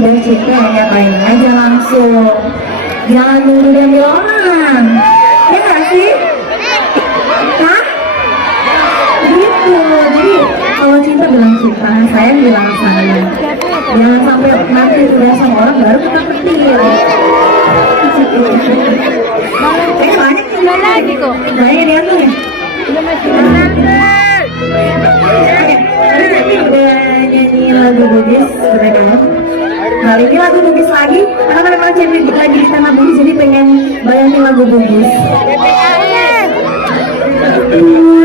udah chicken ngapain aja langsung, jangan nunggu dari orang, ya nggak sih? Hah? Gitu, jadi kalau cinta bilang cinta, sayang bilang sayang. Jangan sampai nanti udah sama orang baru kita petir. Banyak juga lagi kok. Banyak dia tuh nih. Tadi udah nyanyi lagu Bugis, mereka. Kali ini lagu Bugis lagi, karena memang cewek lagi di sana Bugis, jadi pengen bayangin lagu Bugis. Hatiku